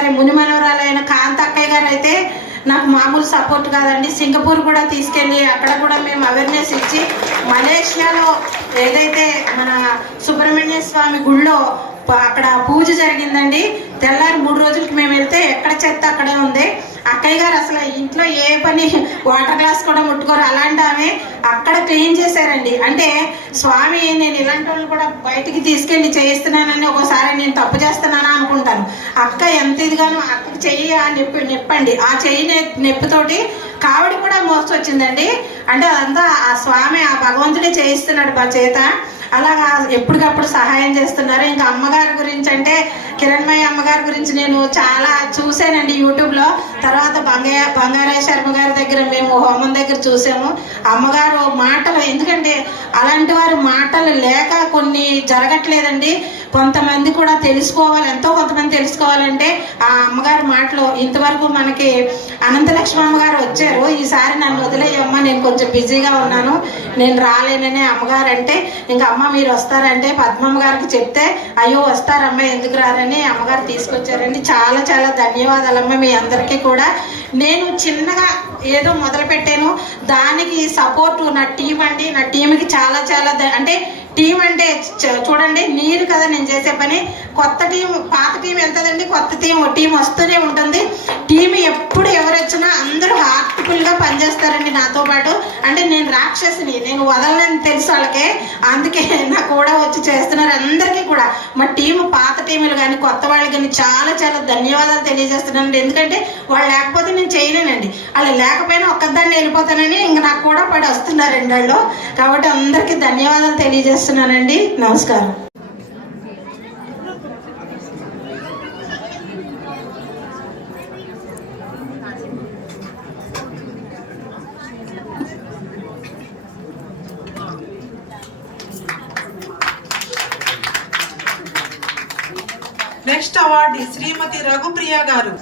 గారి మునిమనవరాలైన కాంత అక్కయ్య గారు అయితే నాకు మామూలు సపోర్ట్ కాదండి. సింగపూర్ కూడా తీసుకెళ్ళి అక్కడ కూడా మేము అవేర్నెస్ ఇచ్చి, మలేషియాలో ఏదైతే మన సుబ్రహ్మణ్య స్వామి గుళ్ళో అక్కడ పూజ జరిగిందండి. తెల్లారి 3 రోజులకి మేము వెళ్తే ఎక్కడ చెత్త అక్కడే ఉంది. అక్కయ్య గారు అసలు ఇంట్లో ఏ పని వాటర్ గ్లాస్ కూడా ముట్టుకోరు, అలాంటి ఆమె అక్కడ క్లీన్ చేశారండి. అంటే స్వామి నేను ఇలాంటి వాళ్ళు కూడా బయటికి తీసుకెళ్లి చేయిస్తున్నానని ఒకసారి నేను తప్పు చేస్తున్నానా అనుకుంటాను. అక్క ఎంత ఇదిగానో అక్కకి చెయ్యి నొప్పండి, ఆ చెయ్యి నొప్పితోటి కావిడి కూడా మోసొచ్చిందండి. అంటే అదంతా ఆ స్వామి ఆ భగవంతుడే చేయిస్తున్నాడు మా చేత. అలాగా ఎప్పటికప్పుడు సహాయం చేస్తున్నారు. ఇంకా అమ్మగారి గురించి అంటే కిరణ్మయ్య అమ్మగారి గురించి నేను చాలా చూశానండి యూట్యూబ్లో. తర్వాత బంగారయ్య శర్మ గారి దగ్గర మేము హోమం దగ్గర చూసాము. అమ్మగారు మాటలు, ఎందుకంటే అలాంటి వారి మాటలు లేక కొన్ని జరగట్లేదండి. కొంతమంది కూడా తెలుసుకోవాలి, ఎంతో కొంతమంది తెలుసుకోవాలంటే ఆ అమ్మగారి మాటలు. ఇంతవరకు మనకి అనంతలక్ష్మి అమ్మగారు వచ్చారు, ఈసారి నన్ను వదిలేయమ్మ నేను కొంచెం బిజీగా ఉన్నాను, నేను రాలేననే అమ్మగారు అంటే, ఇంకా అమ్మ మీరు వస్తారంటే పద్మమ్మ గారికి చెప్తే అయ్యో వస్తారమ్మ ఎందుకు రారని అమ్మగారు తీసుకొచ్చారండి. చాలా చాలా ధన్యవాదాలమ్మ మీ అందరికీ కూడా. నేను చిన్నగా ఏదో మొదలు పెట్టాను, దానికి సపోర్టు నా టీం అండి. నా టీంకి చాలా చాలా అంటే టీం అంటే చూడండి నీరు కదా నేను చేసే పని. కొత్త టీం పాత టీం వెళ్తుందండి, కొత్త టీం వస్తూనే ఉంటుంది. టీం ఎప్పుడు ఎవరు వచ్చినా అందరూ హార్ట్ఫుల్గా పనిచేస్తారండి నాతో పాటు. అంటే నేను రాక్షసిని, నేను వదలని తెలుసు వాళ్ళకే, అందుకే నాకు కూడా వచ్చి చేస్తున్నారు. అందరికీ కూడా మా టీం పాత టీములు కానీ కొత్త వాళ్ళకి కానీ చాలా చాలా ధన్యవాదాలు తెలియజేస్తున్నానండి. ఎందుకంటే వాళ్ళు లేకపోతే నేను చేయలేనండి, వాళ్ళు లేకపోయినా ఒక్కదాన్ని వెళ్ళిపోతానని ఇంక నాకు కూడా పడి వస్తున్నారండి వాళ్ళు. కాబట్టి అందరికీ ధన్యవాదాలు తెలియజేస్తున్నానండి. నమస్కారం. నెక్స్ట్ అవార్డు శ్రీమతి రఘుప్రియ గారు.